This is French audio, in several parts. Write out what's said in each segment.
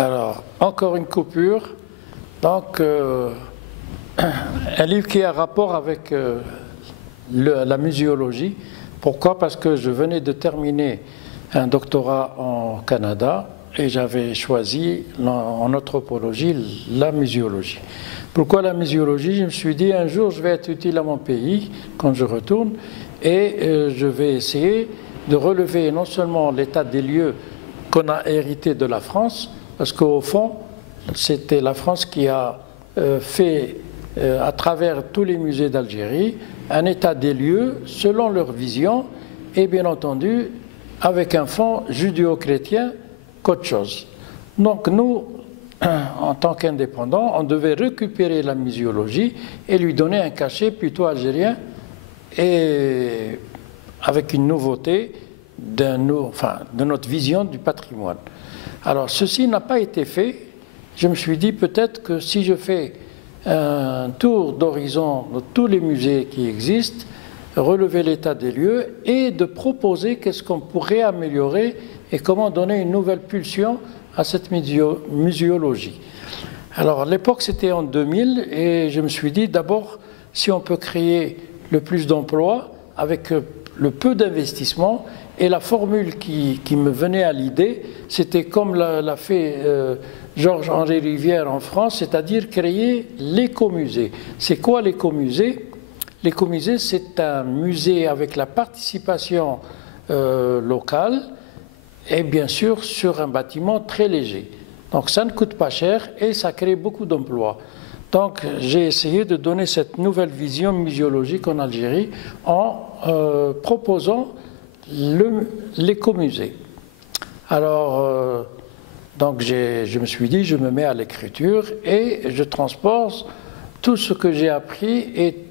Alors, encore une coupure. Donc, un livre qui a rapport avec la muséologie. Pourquoi? Parce que je venais de terminer un doctorat en Canada et j'avais choisi en anthropologie la muséologie. Pourquoi la muséologie? Je me suis dit un jour je vais être utile à mon pays quand je retourne et je vais essayer de relever non seulement l'état des lieux qu'on a hérité de la France, parce qu'au fond c'était la France qui a fait à travers tous les musées d'Algérie un état des lieux selon leur vision et bien entendu avec un fond judéo-chrétien qu'autre chose. Donc nous, en tant qu'indépendants, on devait récupérer la muséologie et lui donner un cachet plutôt algérien et avec une nouveauté de notre vision du patrimoine. Alors ceci n'a pas été fait. Je me suis dit peut-être que si je fais un tour d'horizon de tous les musées qui existent, relever l'état des lieux et de proposer qu'est-ce qu'on pourrait améliorer et comment donner une nouvelle pulsion à cette muséologie. Alors à l'époque c'était en 2000 et je me suis dit d'abord si on peut créer le plus d'emplois avec le peu d'investissement, et la formule qui me venait à l'idée c'était comme l'a fait Georges-Henri Rivière en France, c'est-à-dire créer l'écomusée. C'est quoi l'écomusée? L'écomusée, c'est un musée avec la participation locale et bien sûr sur un bâtiment très léger. Donc ça ne coûte pas cher et ça crée beaucoup d'emplois. Donc j'ai essayé de donner cette nouvelle vision muséologique en Algérie en proposant l'écomusée. Alors, donc je me suis dit, je me mets à l'écriture et je transpose tout ce que j'ai appris et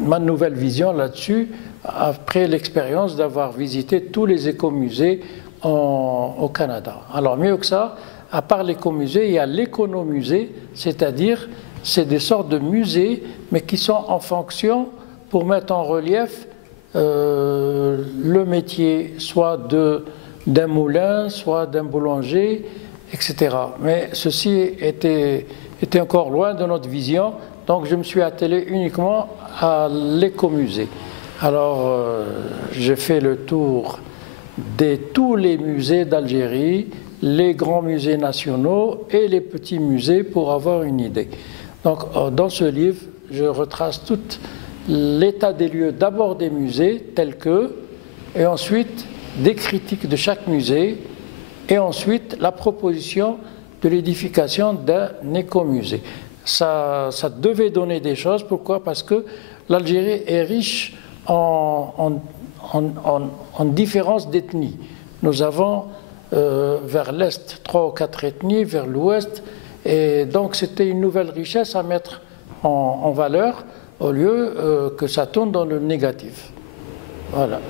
ma nouvelle vision là-dessus après l'expérience d'avoir visité tous les écomusées au Canada. Alors mieux que ça, à part l'écomusée, il y a l'économusée, c'est-à-dire c'est des sortes de musées mais qui sont en fonction pour mettre en relief le métier soit d'un moulin, soit d'un boulanger, etc. Mais ceci était encore loin de notre vision, donc je me suis attelé uniquement à l'écomusée. Alors j'ai fait le tour de tous les musées d'Algérie, les grands musées nationaux et les petits musées pour avoir une idée. Donc dans ce livre, je retrace tout l'état des lieux, d'abord des musées tels que, et ensuite des critiques de chaque musée, et ensuite la proposition de l'édification d'un écomusée. Ça devait donner des choses. Pourquoi? Parce que l'Algérie est riche en différences d'ethnies. Nous avons vers l'Est 3 ou 4 ethnies, vers l'Ouest, et donc c'était une nouvelle richesse à mettre en valeur au lieu que ça tourne dans le négatif. Voilà.